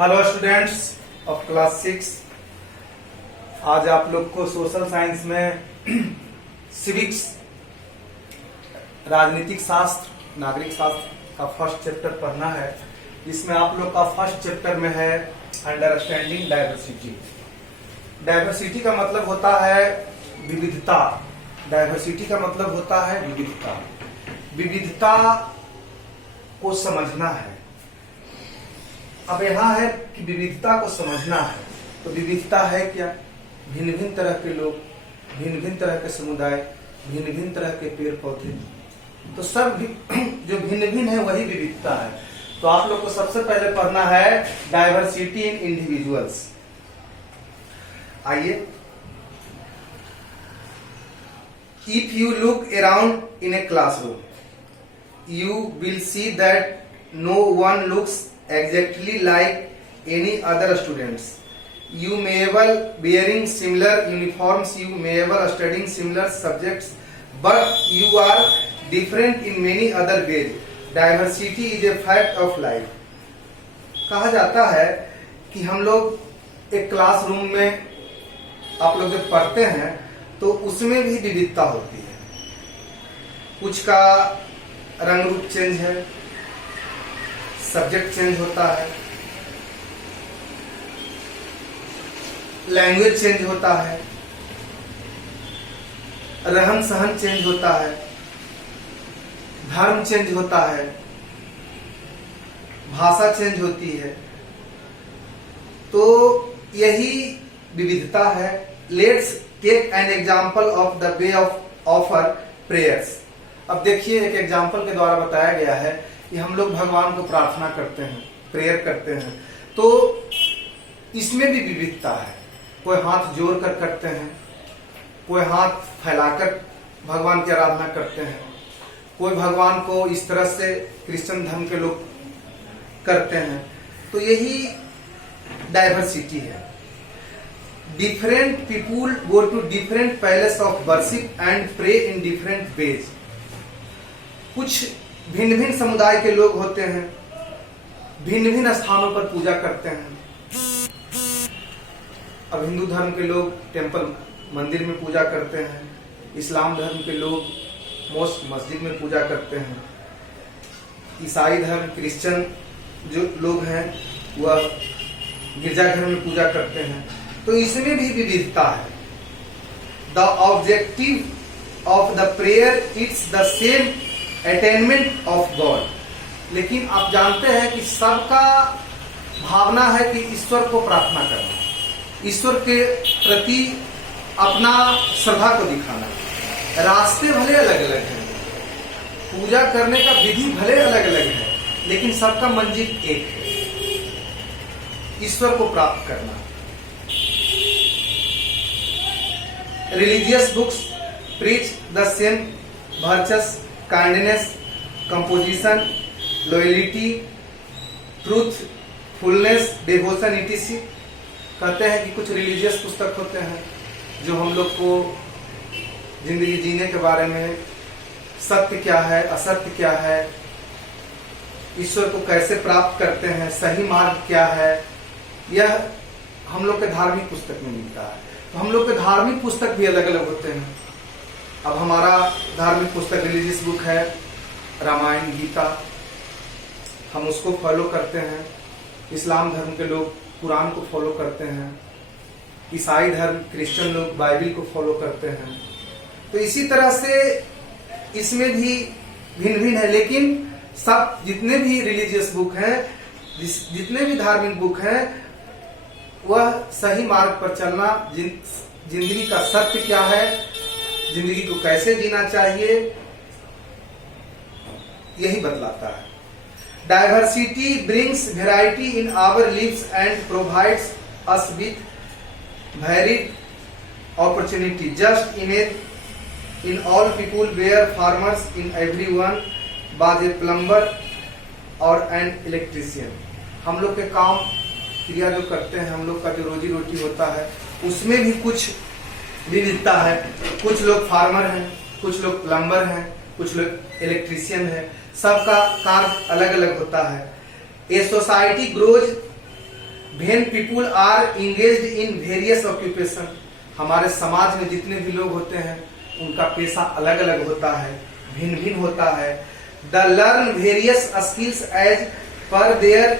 Hello students of class 6। आज आप लोग को सोशल साइंस में सिविक्स, राजनीतिक शास्त्र, नागरिक शास्त्र का फर्स्ट चैप्टर पढ़ना है। इसमें आप लोग का फर्स्ट चैप्टर में है अंडरस्टैंडिंग डाइवर्सिटी। डाइवर्सिटी का मतलब होता है विविधता। डाइवर्सिटी का मतलब होता है विविधता। विविधता को समझना है। अब यहाँ है कि विविधता को समझना है, तो विविधता है क्या? भिन्न भिन्न तरह के लोग, भिन्न भिन्न तरह के समुदाय, भिन्न भिन्न तरह के पेड़ पौधे, तो सब जो भिन्न भिन्न है वही विविधता है। तो आप लोग को सबसे पहले पढ़ना है डाइवर्सिटी इन इंडिविजुअल्स। आइए, if you look around in a classroom, you will see that no one looks exactly like any other students. You may well wearing similar uniforms, you may well studying similar subjects, but you are different in many other ways. Diversity is a fact of life. कहा जाता है कि हम लोग एक classroom में आप लोग जब पढ़ते हैं तो उसमें भी विविधता होती है। कुछ का रंग रूप चेंज है, सब्जेक्ट चेंज होता है, लैंग्वेज चेंज होता है, रहन सहन चेंज होता है, धर्म चेंज होता है, भाषा चेंज होती है। तो यही विविधता है। Let's take an example of the way of offer prayers. अब देखिए, एक एग्जाम्पल के द्वारा बताया गया है कि हम लोग भगवान को प्रार्थना करते हैं, प्रेयर करते हैं, तो इसमें भी विविधता है। कोई हाथ जोड़ कर करते हैं, कोई हाथ फैलाकर भगवान की आराधना करते हैं, कोई भगवान को इस तरह से क्रिश्चियन धर्म के लोग करते हैं। तो यही डाइवर्सिटी है। Different people go to different palace of worship and pray in different ways. कुछ भिन्न भिन्न समुदाय के लोग होते हैं, भिन्न भिन्न स्थानों पर पूजा करते हैं। अब हिंदू धर्म के लोग टेंपल, मंदिर में पूजा करते हैं। इस्लाम धर्म के लोग मोस्क, मस्जिद में पूजा करते हैं। ईसाई धर्म, क्रिश्चियन जो लोग हैं वह गिरजाघर में पूजा करते हैं। तो इसमें भी विविधता है। The objective of the prayer it's the same attainment of God. लेकिन आप जानते हैं कि सबका भावना है कि ईश्वर को प्रार्थना करना, ईश्वर के प्रति अपना श्रद्धा को दिखाना। रास्ते भले अलग अलग हैं, पूजा करने का विधि भले अलग अलग है, लेकिन सबका मंजिल एक है, ईश्वर को प्राप्त करना। Religious books preach the same virtues, kindness, composition, loyalty, truth, fullness, devotion, etc. कहते हैं कि कुछ रिलीजियस पुस्तक होते हैं जो हम लोग को जिंदगी जीने के बारे में, सत्य क्या है, असत्य क्या है, ईश्वर को कैसे प्राप्त करते हैं, सही मार्ग क्या है, यह हम लोग के धार्मिक पुस्तक में मिलता है। तो हम लोग के धार्मिक पुस्तक भी अलग अलग होते हैं। अब हमारा धार्मिक पुस्तक रिलीजियस बुक है रामायण, गीता, हम उसको फॉलो करते हैं। इस्लाम धर्म के लोग कुरान को फॉलो करते हैं। ईसाई धर्म, क्रिश्चियन लोग बाइबिल को फॉलो करते हैं। तो इसी तरह से इसमें भी भिन्न भिन्न है। लेकिन सब जितने भी रिलीजियस बुक हैं, जितने भी धार्मिक बुक हैं, वह सही मार्ग पर चलना, जिंदगी का सत्य क्या है, जिंदगी को कैसे जीना चाहिए, यही बतलाता है। Diversity brings variety in our lives and provides us with varied opportunity. Just imagine in all people were farmers, in everyone was a plumber और एन इलेक्ट्रीशियन। हम लोग के काम क्रिया जो करते हैं, हम लोग का जो रोजी रोटी होता है, उसमें भी कुछ विविधता है। कुछ लोग फार्मर हैं, कुछ लोग प्लम्बर हैं, कुछ लोग इलेक्ट्रीशियन हैं। सबका कार्य अलग अलग होता है। A society grows When people are engaged in various occupation, हमारे समाज में जितने भी लोग होते हैं उनका पेशा अलग अलग होता है, भिन्न भिन्न होता है. The learn various skills as per their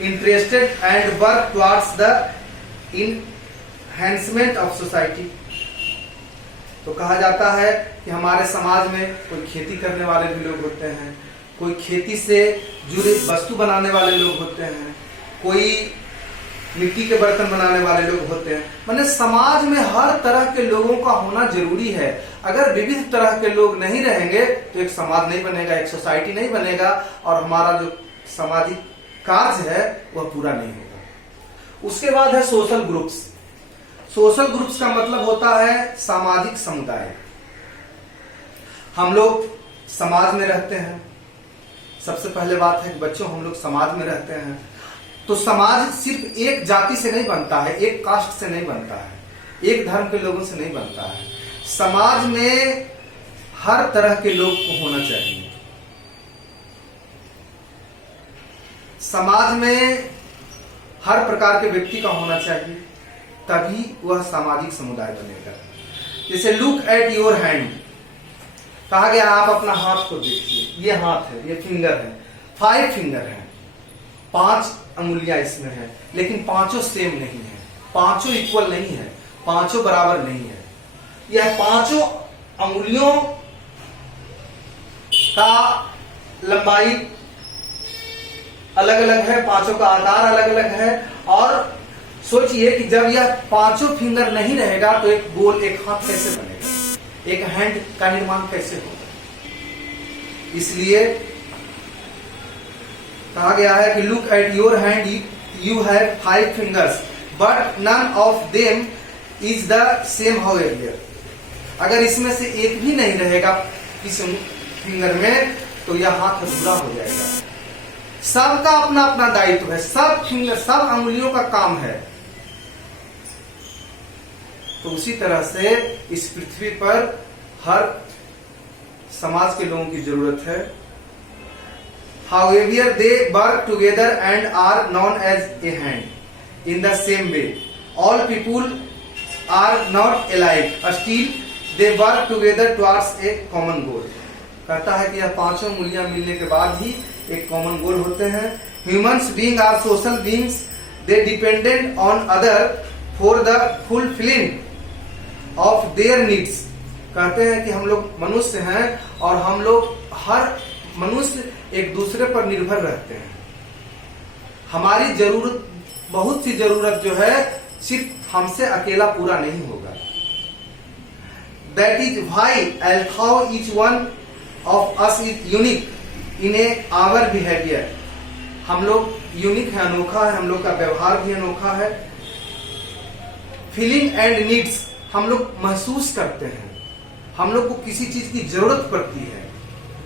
interested and work towards the enhancement of society. तो कहा जाता है कि हमारे समाज में कोई खेती करने वाले भी लोग होते हैं, कोई खेती से जुड़े वस्तु बनाने वाले लोग होते हैं, कोई मिट्टी के बर्तन बनाने वाले लोग होते हैं. माने समाज में हर तरह के लोगों का होना जरूरी है. अगर विविध तरह के लोग नहीं रहेंगे तो एक समाज नहीं बनेगा, एक सोसाइटी नहीं बनेगा और हमारा जो सामाजिक कार्य है वह पूरा नहीं होगा. उसके बाद है सोशल ग्रुप्स. सोशल ग्रुप्स का मतलब होता है सामाजिक समुदाय. हम लोग समाज में रहते हैं. सबसे पहले बात है कि बच्चों हम लोग समाज में रहते हैं तो समाज सिर्फ एक जाति से नहीं बनता है, एक कास्ट से नहीं बनता है, एक धर्म के लोगों से नहीं बनता है. समाज में हर तरह के लोग को होना चाहिए. समाज में हर प्रकार के व्यक्ति का होना चाहिए, तभी वह सामाजिक समुदाय बनेगा. जैसे लुक एट योर हैंड, कहा गया आप अपना हाथ को देखिए. ये हाथ है, ये फिंगर है, 5 फिंगर है, 5 अंगुलियां इसमें है, लेकिन पांचों सेम नहीं है, पांचों इक्वल नहीं है, पांचों बराबर नहीं है. यह पांचों अंगुलियों का लंबाई अलग अलग है, पांचों का आकार अलग अलग है. और सोचिए कि जब यह पांचों फिंगर नहीं रहेगा तो एक गोल एक हाथ कैसे बनेगा, एक हैंड का निर्माण कैसे होगा. इसलिए कहा गया है कि look at your hand, you have 5 fingers but none of them is the same however. अगर इसमें से एक भी नहीं रहेगा इस फिंगर में तो यह हाथ अधूरा हो जाएगा. सबका अपना अपना दायित्व है, सब फिंगर सब अंगुलियों का काम है. तो उसी तरह से इस पृथ्वी पर हर समाज के लोगों की जरूरत है. However, they work together and are known as a hand. In the same way, all people are not alike. Still, they work together towards a common goal. कहता है कि यह पांचों मूलियां मिलने के बाद ही एक कॉमन गोल होते हैं. Humans being are social beings. They dependent on other for the fulfilling of their needs. कहते हैं कि हम लोग मनुष्य हैं और हम लोग हर मनुष्य एक दूसरे पर निर्भर रहते हैं. हमारी जरूरत, बहुत सी जरूरत जो है सिर्फ हमसे अकेला पूरा नहीं होगा. That is why although each one of us is unique in our behavior. हम लोग यूनिक है, अनोखा है, हम लोग का व्यवहार भी अनोखा है. फीलिंग एंड नीड्स, हम लोग महसूस करते हैं, हम लोग को किसी चीज की जरूरत पड़ती है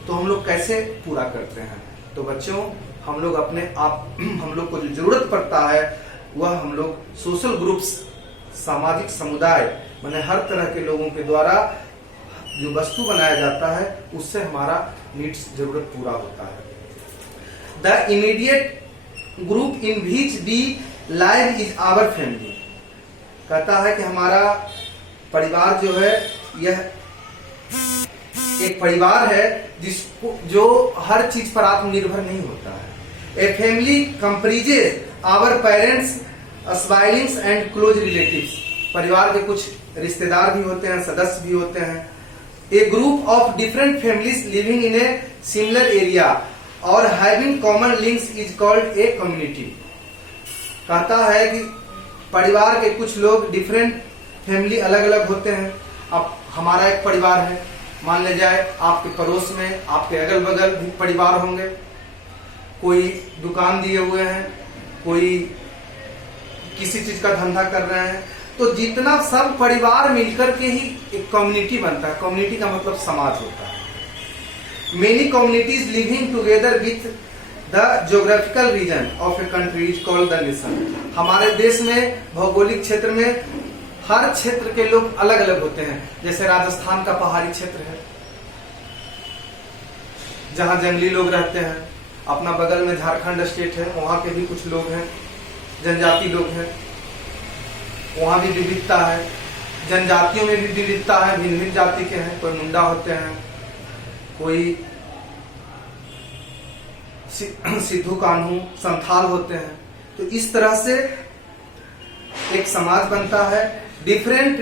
तो हम लोग कैसे पूरा करते हैं. तो बच्चों हम लोग अपने आप, हम लोग को जो जरूरत पड़ता है वह हम लोग सोशल ग्रुप्स, सामाजिक समुदाय, माने हर तरह के लोगों के द्वारा जो वस्तु बनाया जाता है उससे हमारा नीड्स जरूरत पूरा होता है. The immediate group in which we live is our family. कहता है कि हमारा परिवार जो है यह एक परिवार है जिसको जो हर चीज पर आत्मनिर्भर नहीं होता है. A family comprises our parents, siblings and close relatives. परिवार के कुछ रिश्तेदार भी होते हैं, सदस्य भी होते हैं. A group of different families living in a similar area और having common links is called a community. कहता है कि परिवार के कुछ लोग डिफरेंट फैमिली अलग अलग होते हैं. अब हमारा एक परिवार है, मान ले जाए आपके पड़ोस में, आपके अगल बगल भी परिवार होंगे. कोई दुकान दिए हुए हैं, कोई किसी चीज का धंधा कर रहे हैं. तो जितना सब परिवार मिलकर के ही एक कम्युनिटी बनता है. कम्युनिटी का मतलब समाज होता है. Many communities living together with the geographical region of a country is called the nation. हमारे देश में भौगोलिक क्षेत्र में हर क्षेत्र के लोग अलग अलग होते हैं. जैसे राजस्थान का पहाड़ी क्षेत्र है जहां जंगली लोग रहते हैं. अपना बगल में झारखंड स्टेट है, वहां के भी कुछ लोग हैं. जनजाति लोग हैं, वहाँ भी विविधता है। जनजातियों में भी विविधता है, भिन्न भिन्न जाति के हैं, कोई मुंडा होते हैं, कोई सिद्धू कान्हू संथाल होते हैं। तो इस तरह से एक समाज बनता है। Different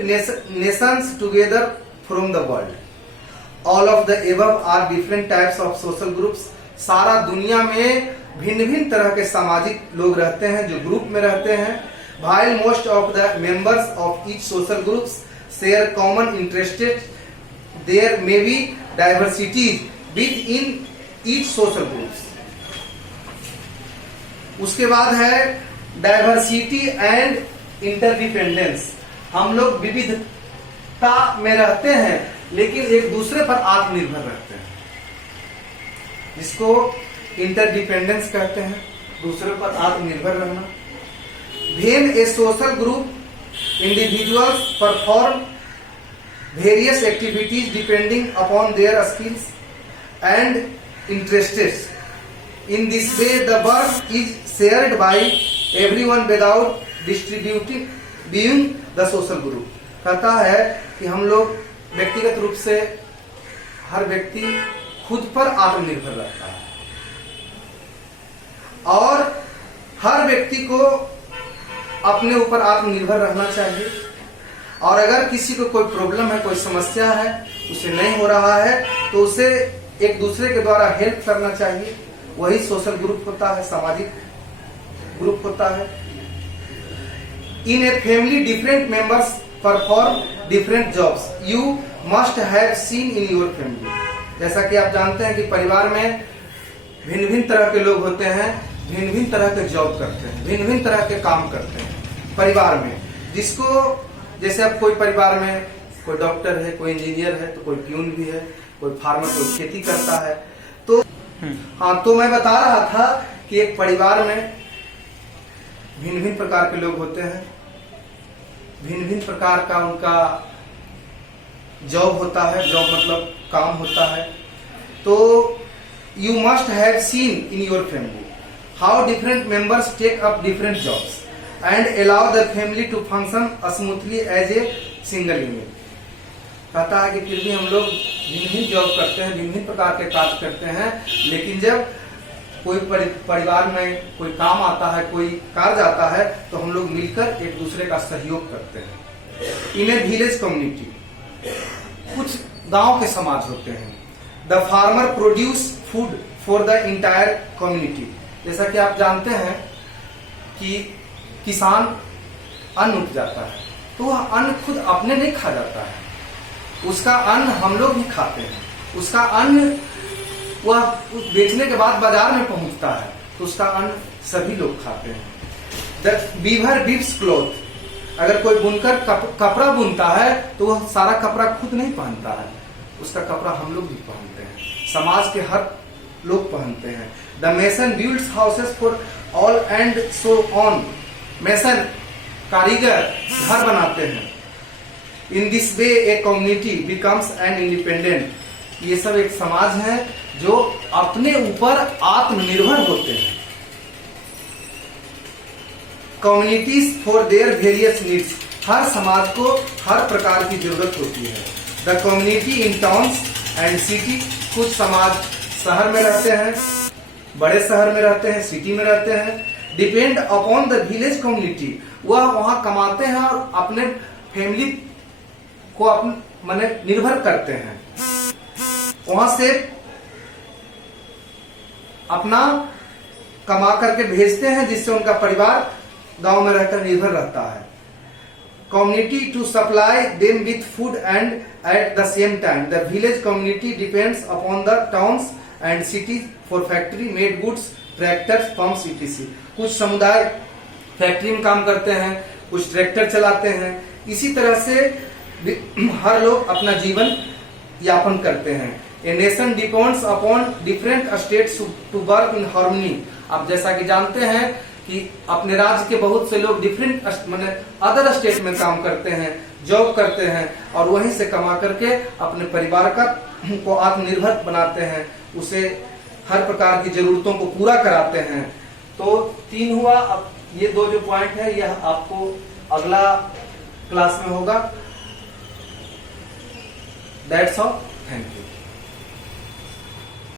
nations together from the world. All of the above are different types of social groups. सारा दुनिया में भिन्न भिन्न तरह के सामाजिक लोग रहते हैं जो ग्रुप में रहते हैं। While most of the members of each social groups share common interests, there may be diversities within each social groups. उसके बाद है डाइवर्सिटी एंड इंटरडिपेंडेंस। हम लोग विविधता में रहते हैं लेकिन एक दूसरे पर आत्मनिर्भर रहते हैं, जिसको इंटरडिपेंडेंस कहते हैं, दूसरे पर आत्मनिर्भर रहना। When a social group, individuals perform various activities depending upon their skills and interests. In this way, the work is shared by everyone without distributing being the social group. कहता है कि हम लोग व्यक्तिगत रूप से हर व्यक्ति खुद पर आत्मनिर्भर रहता है और हर व्यक्ति को अपने ऊपर आत्मनिर्भर रहना चाहिए। और अगर किसी को कोई प्रॉब्लम है, कोई समस्या है, उसे नहीं हो रहा है, तो उसे एक दूसरे के द्वारा हेल्प करना चाहिए। वही सोशल ग्रुप होता है, सामाजिक ग्रुप होता है। In a family different members perform different jobs. You must have seen in your family. जैसा कि आप जानते हैं कि परिवार में भिन्न भिन्न तरह के लोग होते हैं, भिन्न भिन्न तरह के जॉब करते हैं, भिन्न भिन्न तरह के काम करते हैं परिवार में। जिसको जैसे अब कोई परिवार में कोई डॉक्टर है, कोई इंजीनियर है, तो कोई प्यून भी है, कोई फार्मर, कोई खेती करता है। तो हाँ, तो मैं बता रहा था कि एक परिवार में भिन्न भिन्न प्रकार के लोग होते हैं, भिन्न भिन्न प्रकार का उनका जॉब होता है। जॉब मतलब काम होता है। तो you must have seen in your family how different members take up different jobs and allow the family to function smoothly as a single unit. कहता है कि फिर भी हम लोग भिन्न भिन्न जॉब करते हैं, भिन्न भिन्न प्रकार के कार्य करते हैं, लेकिन जब कोई परिवार में कोई काम आता है, कोई कार्य आता है, तो हम लोग मिलकर एक दूसरे का सहयोग करते हैं। इन ए विलेज कम्युनिटी, कुछ गांव के समाज होते हैं। The farmer produce food for the entire community. जैसा कि आप जानते हैं कि किसान अन्न उपजाता है, तो वह अन्न खुद अपने नहीं खा जाता है, उसका अन्न हम लोग भी खाते हैं। उसका अन्न वह बेचने के बाद बाजार में पहुंचता है, तो उसका अन्न सभी लोग खाते हैं। The weaver weaves cloth. अगर कोई बुनकर कपड़ा बुनता है तो वह सारा कपड़ा खुद नहीं पहनता है, उसका कपड़ा हम लोग भी पहनते हैं, समाज के हर लोग पहनते हैं। The mason builds houses for all and so on. Mason कारीगर घर बनाते हैं। In this way a community becomes an independent. ये सब एक समाज है जो अपने ऊपर आत्मनिर्भर होते हैं। Communities for their various needs. हर समाज को हर प्रकार की जरूरत होती है। The community in towns and city. कुछ समाज शहर में रहते हैं, बड़े शहर में रहते हैं, सिटी में रहते हैं। Depend upon the village community. वह वहां कमाते हैं और अपने फैमिली को अपने निर्भर करते हैं, वहां से अपना कमा करके भेजते हैं, जिससे उनका परिवार गांव में रहकर निर्भर रहता है। Community to supply them with food and at the same time the village community depends upon the towns and cities for factory made goods, tractors, pumps etc. कुछ समुदाय फैक्ट्री में काम करते हैं, कुछ ट्रैक्टर चलाते हैं। इसी तरह से हर लोग अपना जीवन यापन करते हैं। A nation depends upon different states to work in harmony. आप जैसा कि जानते हैं कि अपने राज्य के बहुत से लोग डिफरेंट माने अदर स्टेट में काम करते हैं, जॉब करते हैं, और वहीं से कमा करके अपने परिवार को आत्मनिर्भर बनाते हैं, उसे हर प्रकार की जरूरतों को पूरा कराते हैं। तो 3 हुआ। अब ये दो जो पॉइंट है यह आपको अगला क्लास में होगा। That's all, thank you.